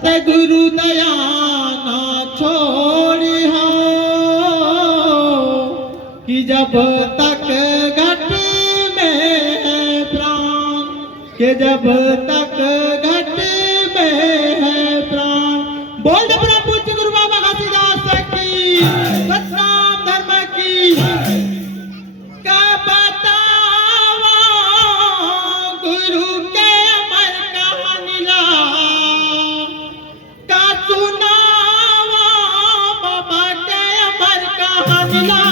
सतगुरु दया ना छोड़ी हो कि जब तक घट में है प्राण, कि जब तक घट में है प्राण। बोल दे परम पूज्य गुरु बाबा घासीदास की, सतनाम धर्म की। का बतावा गुरु के अमर कहानी ला, का सुनावा बाबा के अमर कहानी ला।